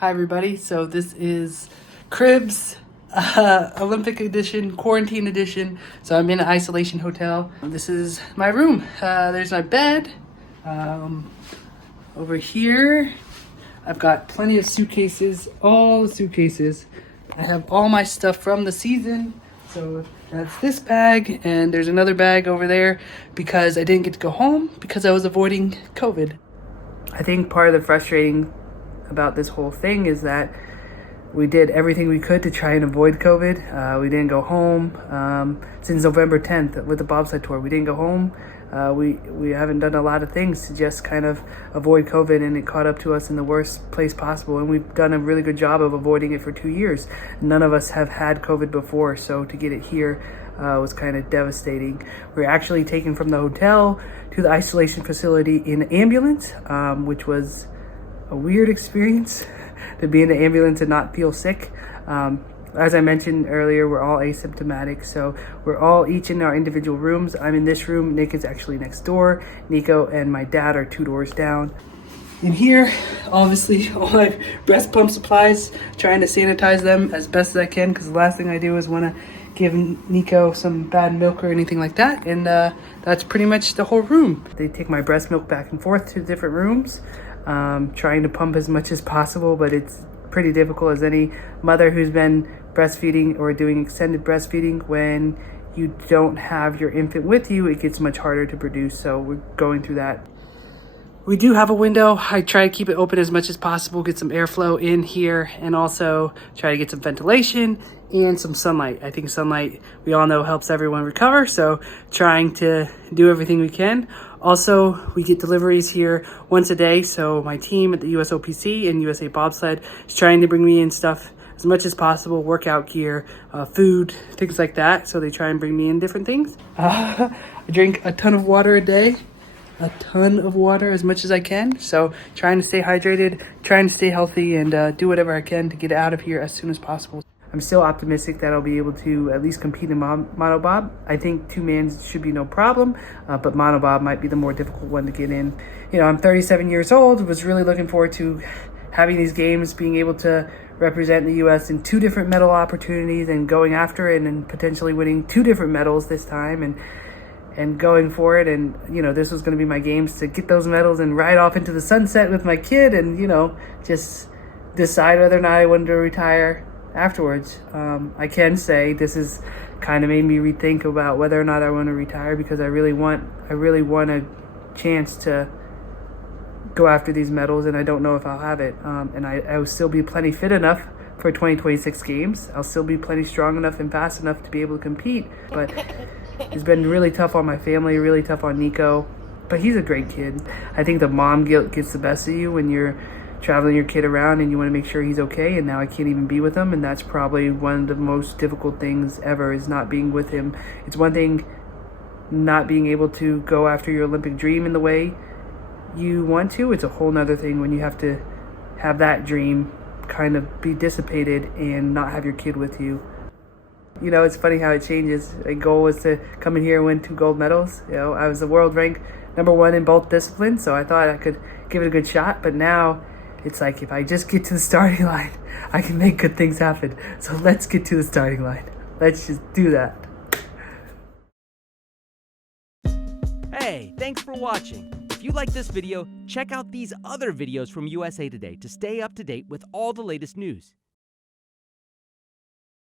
Hi everybody, so this is Cribs Olympic edition, quarantine edition. So I'm in an isolation hotel. This is my room. There's my bed. Over here, I've got plenty of suitcases, all the suitcases. I have all my stuff from the season. So that's this bag, and there's another bag over there because I didn't get to go home because I was avoiding COVID. I think part of the frustrating about this whole thing is that we did everything we could to try and avoid COVID. We didn't go home since November 10th with the bobsled tour. We didn't go home. We haven't done a lot of things to just kind of avoid COVID, and it caught up to us in the worst place possible. And we've done a really good job of avoiding it for 2 years. None of us have had COVID before, so to get it here was kind of devastating. We were actually taken from the hotel to the isolation facility in an ambulance, which was a weird experience to be in an ambulance and not feel sick. As I mentioned earlier, we're all asymptomatic, so we're all each in our individual rooms. I'm in this room. Nick is actually next door. Nico and my dad are 2 doors down. In here, obviously, all my breast pump supplies, trying to sanitize them as best as I can, because the last thing I do is want to give Nico some bad milk or anything like that. And that's pretty much the whole room. They take my breast milk back and forth to different rooms, trying to pump as much as possible, but it's pretty difficult as any mother who's been breastfeeding or doing extended breastfeeding. When you don't have your infant with you, it gets much harder to produce, so we're going through that. We do have a window. I try to keep it open as much as possible, get some airflow in here, and also try to get some ventilation and some sunlight. I think sunlight, we all know, helps everyone recover, so trying to do everything we can. Also, we get deliveries here once a day, so my team at the USOPC and USA Bobsled is trying to bring me in stuff as much as possible, workout gear, food, things like that, so they try and bring me in different things. I drink a ton of water a day. A ton of water, as much as I can. So trying to stay hydrated, trying to stay healthy, and do whatever I can to get out of here as soon as possible. I'm still optimistic that I'll be able to at least compete in monobob. I think 2-man should be no problem, but monobob might be the more difficult one to get in. You know, I'm 37 years old, was really looking forward to having these games, being able to represent the U.S. in 2 different medal opportunities and going after it and potentially winning 2 different medals this time and going for it. And, you know, this was going to be my games to get those medals and ride off into the sunset with my kid and, you know, just decide whether or not I wanted to retire afterwards. I can say this has kind of made me rethink about whether or not I want to retire, because I really want a chance to go after these medals, and I don't know if I'll have it. And I will still be plenty fit enough for 2026 games. I'll still be plenty strong enough and fast enough to be able to compete, but it's been really tough on my family, really tough on Nico, but he's a great kid. I think the mom guilt gets the best of you when you're traveling your kid around and you want to make sure he's okay, and now I can't even be with him, and that's probably one of the most difficult things ever, is not being with him. It's one thing not being able to go after your Olympic dream in the way you want to. It's a whole nother thing when you have to have that dream kind of be dissipated and not have your kid with you. You know, it's funny how it changes. A goal was to come in here and win 2 gold medals. You know, I was the world ranked #1 in both disciplines, so I thought I could give it a good shot. But now it's like, if I just get to the starting line, I can make good things happen. So let's get to the starting line. Let's just do that. Hey, thanks for watching. If you like this video, check out these other videos from USA Today to stay up to date with all the latest news.